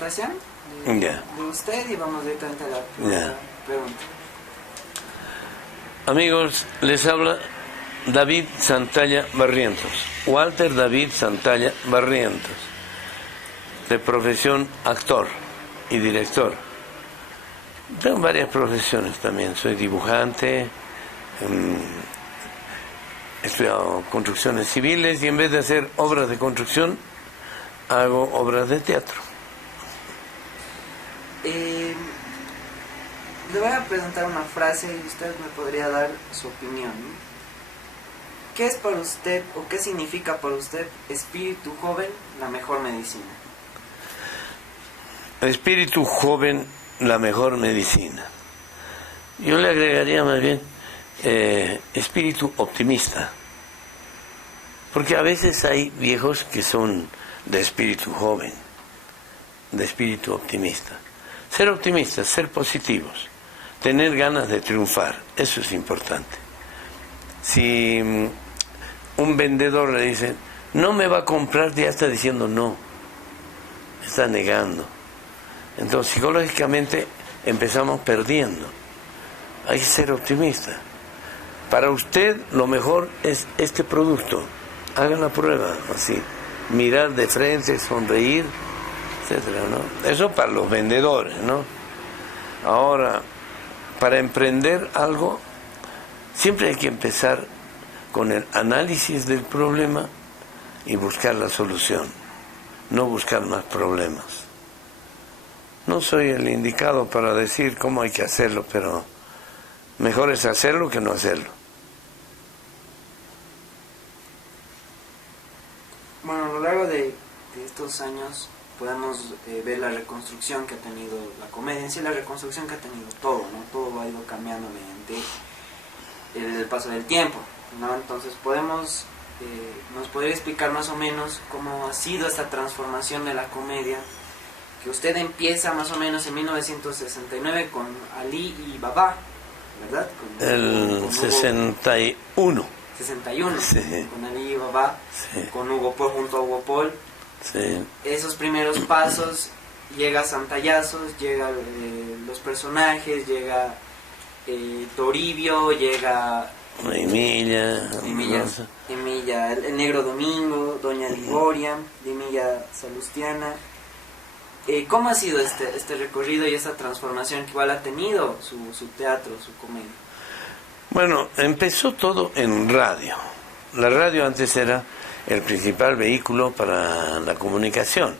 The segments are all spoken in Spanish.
presentación Ya. de usted y vamos directamente a la primera pregunta. Amigos, les habla David Santalla Barrientos, Walter David Santalla Barrientos, de profesión actor y director. Tengo varias profesiones también, soy dibujante, he estudiado construcciones civiles y en vez de hacer obras de construcción, hago obras de teatro. Le voy a presentar una frase y usted me podría dar su opinión, ¿no? ¿Qué es para usted o qué significa para usted espíritu joven, la mejor medicina? Espíritu joven, la mejor medicina. Yo le agregaría más bien espíritu optimista. Porque a veces hay viejos que son de espíritu joven, de espíritu optimista. Ser optimistas, ser positivos, tener ganas de triunfar, eso es importante. Si un vendedor le dice, no me va a comprar, ya está diciendo no, está negando. Entonces psicológicamente empezamos perdiendo. Hay que ser optimista. Para usted lo mejor es este producto. Haga la prueba, así, mirar de frente, sonreír, etcétera, ¿no? Eso para los vendedores, ¿no? Ahora, para emprender algo, siempre hay que empezar con el análisis del problema y buscar la solución, no buscar más problemas. No soy el indicado para decir cómo hay que hacerlo, pero mejor es hacerlo que no hacerlo. Bueno, a lo largo de estos años podemos ver la reconstrucción que ha tenido la comedia, en sí la reconstrucción que ha tenido todo, ¿no? Todo ha ido cambiando mediante el paso del tiempo, ¿no? Entonces nos podría explicar más o menos cómo ha sido esta transformación de la comedia, que usted empieza más o menos en 1969 con Ali y Baba, ¿verdad? El 61. 61, sí. Con Ali y Baba, sí. Con Hugo Paul, junto a Hugo Paul. Sí. Esos primeros pasos, llega Santallazos, llega los personajes, llega Toribio, llega Emilla, el Negro Domingo, Doña Liboria, Emilla Salustiana. ¿Cómo ha sido este recorrido y esta transformación que igual ha tenido su teatro, su comedia? Bueno, empezó todo en radio. La radio antes era el principal vehículo para la comunicación,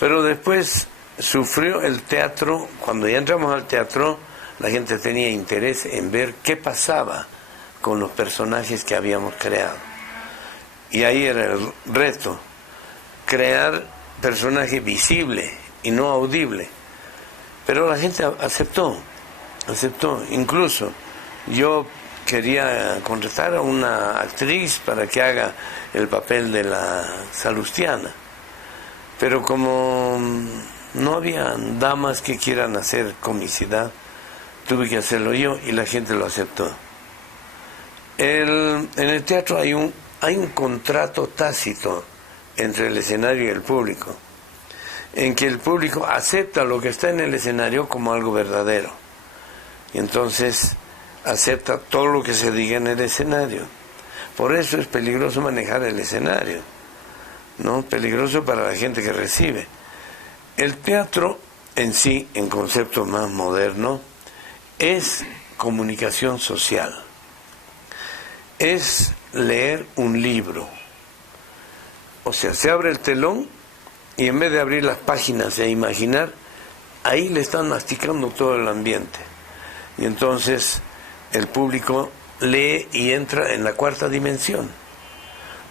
pero después sufrió el teatro. Cuando ya entramos al teatro, la gente tenía interés en ver qué pasaba con los personajes que habíamos creado, y ahí era el reto, crear personaje visible y no audible. Pero la gente aceptó, incluso yo quería contratar a una actriz para que haga el papel de la Salustiana, pero como no había damas que quieran hacer comicidad, tuve que hacerlo yo y la gente lo aceptó. En el teatro hay un contrato tácito entre el escenario y el público, en que el público acepta lo que está en el escenario como algo verdadero, y entonces acepta todo lo que se diga en el escenario. Por eso es peligroso manejar el escenario, ¿no? Peligroso para la gente que recibe. El teatro en sí, en concepto más moderno, es comunicación social. Es leer un libro. O sea, se abre el telón y en vez de abrir las páginas e imaginar, ahí le están masticando todo el ambiente. Y entonces el público lee y entra en la cuarta dimensión,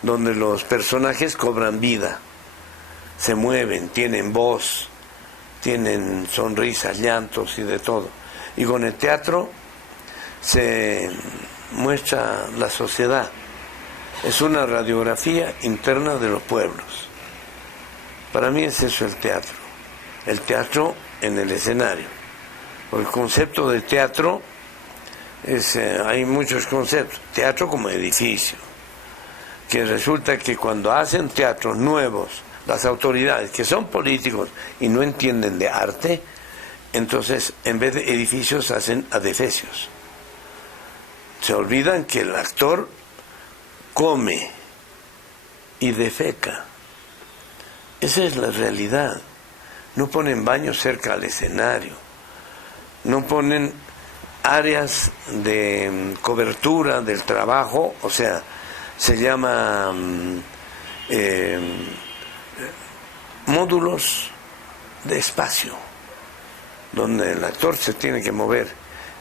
donde los personajes cobran vida, se mueven, tienen voz, tienen sonrisas, llantos y de todo. Y con el teatro se muestra la sociedad. Es una radiografía interna de los pueblos. Para mí es eso el teatro en el escenario. El concepto de teatro hay muchos conceptos. Teatro como edificio, que resulta que cuando hacen teatros nuevos las autoridades que son políticos y no entienden de arte, entonces en vez de edificios hacen adefesios. Se olvidan que el actor come y defeca. Esa es la realidad. No ponen baños cerca al escenario, no ponen áreas de cobertura del trabajo, o sea, se llama módulos de espacio, donde el actor se tiene que mover.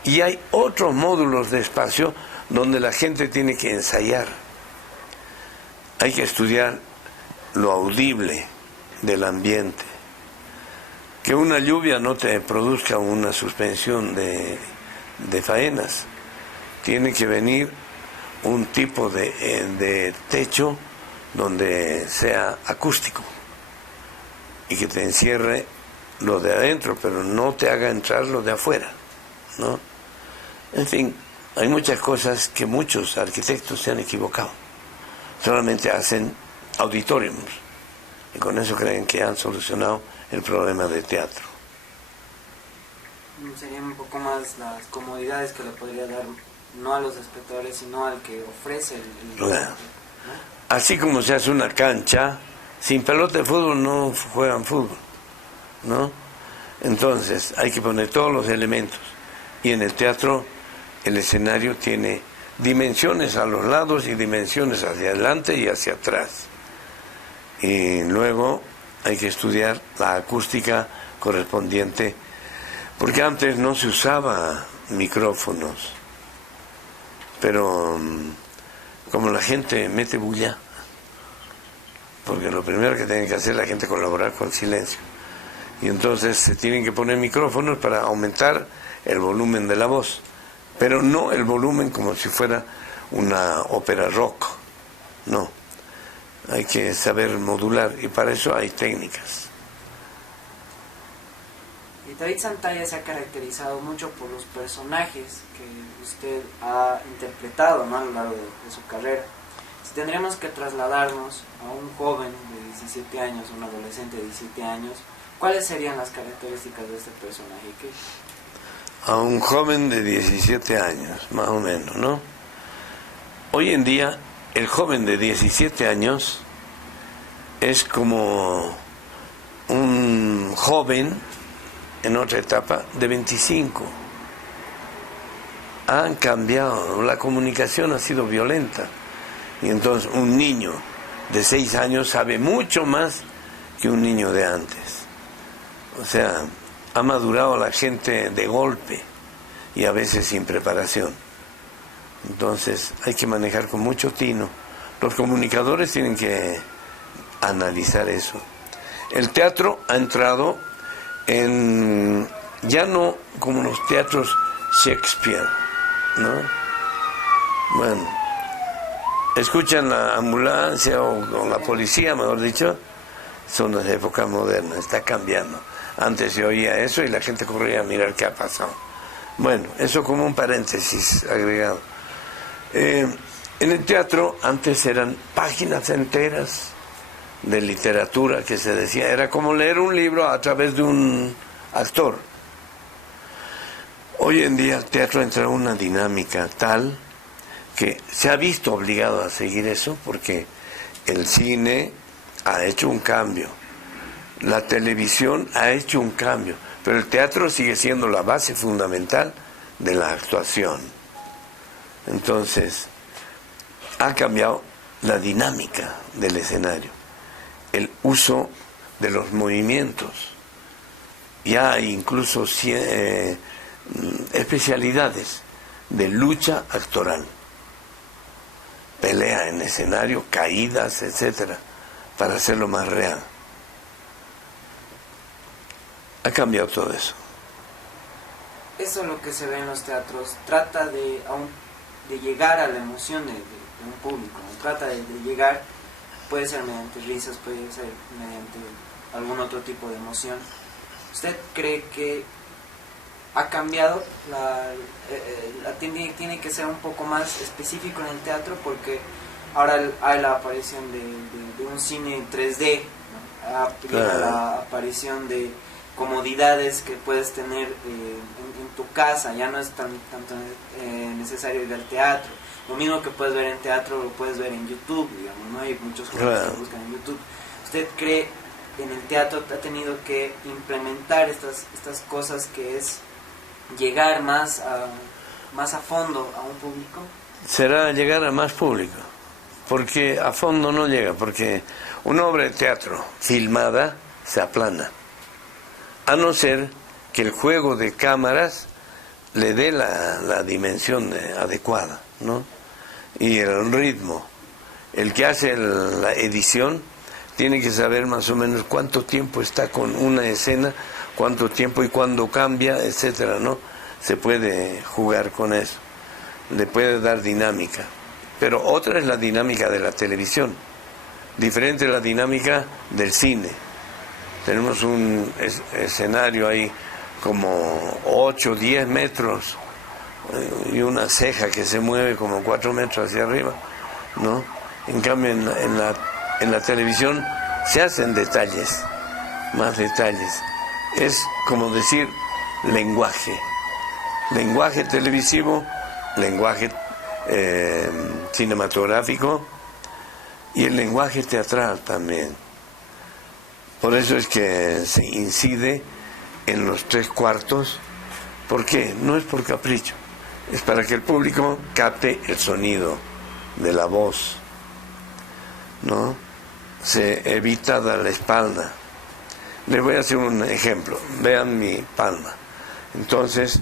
Y hay otros módulos de espacio donde la gente tiene que ensayar. Hay que estudiar lo audible del ambiente. Que una lluvia no te produzca una suspensión de faenas. Tiene que venir un tipo de techo donde sea acústico y que te encierre lo de adentro, pero no te haga entrar lo de afuera, ¿no? En fin, hay muchas cosas que muchos arquitectos se han equivocado. Solamente hacen auditoriums y con eso creen que han solucionado el problema de teatro. Serían un poco más las comodidades que le podría dar, no a los espectadores, sino al que ofrece el ¿no? Así como se hace una cancha, sin pelota de fútbol no juegan fútbol, ¿no? Entonces hay que poner todos los elementos. Y en el teatro el escenario tiene dimensiones a los lados y dimensiones hacia adelante y hacia atrás. Y luego hay que estudiar la acústica correspondiente, porque antes no se usaba micrófonos, pero como la gente mete bulla, porque lo primero que tiene que hacer la gente es colaborar con silencio, y entonces se tienen que poner micrófonos para aumentar el volumen de la voz, pero no el volumen como si fuera una ópera rock, no. Hay que saber modular y para eso hay técnicas. Y David Santalla se ha caracterizado mucho por los personajes que usted ha interpretado, ¿no?, a lo largo de su carrera. Si tendríamos que trasladarnos a un joven de 17 años, un adolescente de 17 años, ¿cuáles serían las características de este personaje? A un joven de 17 años, más o menos, ¿no? Hoy en día, el joven de 17 años es como un joven en otra etapa de 25. Han cambiado, la comunicación ha sido violenta. Y entonces un niño de 6 años sabe mucho más que un niño de antes. O sea, ha madurado la gente de golpe y a veces sin preparación. Entonces hay que manejar con mucho tino. Los comunicadores tienen que analizar eso. El teatro ha entrado en, ya no como los teatros Shakespeare, ¿no? Bueno, escuchan la ambulancia o la policía, mejor dicho, son las épocas modernas, está cambiando. Antes se oía eso y la gente corría a mirar qué ha pasado. Bueno, eso como un paréntesis agregado. En el teatro antes eran páginas enteras de literatura que se decía, era como leer un libro a través de un actor. Hoy en día el teatro entra en una dinámica tal que se ha visto obligado a seguir eso porque el cine ha hecho un cambio, la televisión ha hecho un cambio, pero el teatro sigue siendo la base fundamental de la actuación. Entonces, ha cambiado la dinámica del escenario, el uso de los movimientos. Ya hay incluso especialidades de lucha actoral, pelea en escenario, caídas, etcétera, para hacerlo más real. Ha cambiado todo eso. Eso es lo que se ve en los teatros. Trata de llegar a la emoción de un público, ¿no? Trata de llegar, puede ser mediante risas, puede ser mediante algún otro tipo de emoción. ¿Usted cree que ha cambiado? Tiene que ser un poco más específico en el teatro porque ahora hay la aparición de un cine 3D, ¿no? Claro. la aparición de comodidades que puedes tener en tu casa. Ya no es tanto necesario ir al teatro. Lo mismo que puedes ver en teatro lo puedes ver en YouTube, digamos, ¿no? Hay muchos juegos que buscan en YouTube. ¿Usted cree en el teatro ha tenido que implementar estas cosas, que es llegar más a fondo a un público? Será llegar a más público, porque a fondo no llega, porque una obra de teatro filmada se aplana, a no ser que el juego de cámaras le dé la dimensión adecuada, ¿no? Y el ritmo. El que hace la edición tiene que saber más o menos cuánto tiempo está con una escena, cuánto tiempo y cuándo cambia, etcétera, ¿no? Se puede jugar con eso, le puede dar dinámica. Pero otra es la dinámica de la televisión, diferente a la dinámica del cine. Tenemos un escenario ahí como 8, 10 metros y una ceja que se mueve como 4 metros hacia arriba, ¿no? En cambio en la televisión se hacen detalles, más detalles. Es como decir lenguaje televisivo, lenguaje cinematográfico y el lenguaje teatral también. Por eso es que se incide en los 3/4. ¿Por qué? No es por capricho, es para que el público capte el sonido de la voz, ¿no? Se evita dar la espalda. Les voy a hacer un ejemplo. Vean mi palma. Entonces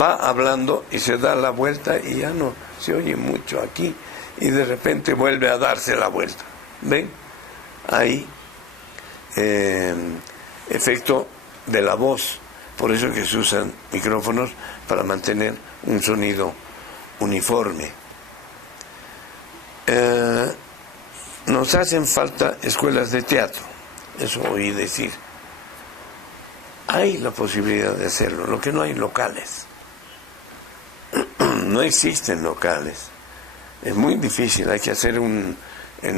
va hablando y se da la vuelta y ya no se oye mucho aquí y de repente vuelve a darse la vuelta. ¿Ven? Ahí efecto de la voz. Por eso que se usan micrófonos para mantener un sonido uniforme. Nos hacen falta escuelas de teatro, eso oí decir. Hay la posibilidad de hacerlo, lo que no hay locales. No existen locales. Es muy difícil, hay que hacer en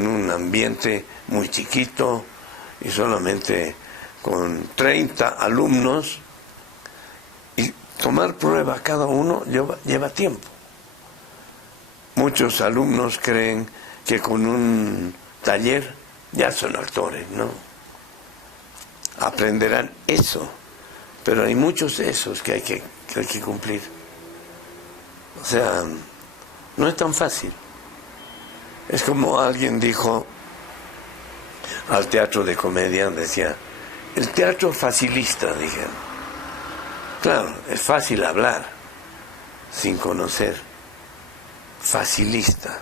un ambiente muy chiquito y solamente con 30 alumnos, y tomar prueba cada uno lleva tiempo. Muchos alumnos creen que con un taller ya son actores, ¿no? Aprenderán eso, pero hay muchos esos que hay que cumplir. O sea, no es tan fácil. Es como alguien dijo al teatro de comedia, decía, el teatro facilista, dijeron. Claro, es fácil hablar sin conocer. Facilista.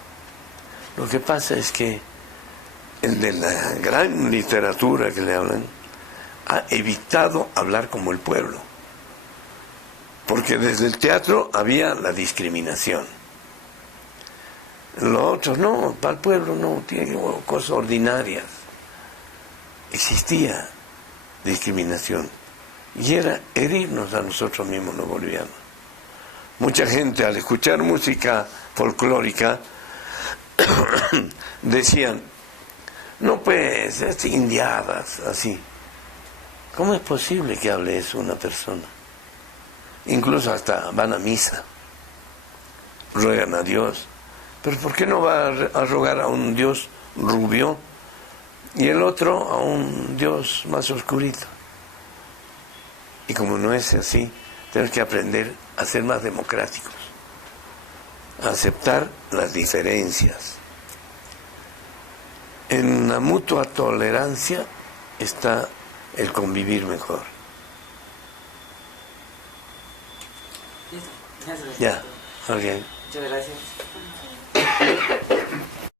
Lo que pasa es que el de la gran literatura que le hablan ha evitado hablar como el pueblo, porque desde el teatro había la discriminación. Los otros no, para el pueblo no, tiene cosas ordinarias. Existía discriminación y era herirnos a nosotros mismos los bolivianos. Mucha gente al escuchar música folclórica decían, no pues, es indiadas, así. ¿Cómo es posible que hable eso una persona? Incluso hasta van a misa, ruegan a Dios. Pero ¿por qué no va a rogar a un Dios rubio y el otro a un Dios más oscurito? Y como no es así, tenemos que aprender a ser más democráticos, a aceptar las diferencias. En la mutua tolerancia está el convivir mejor. Listo. Ya, ok. Muchas gracias.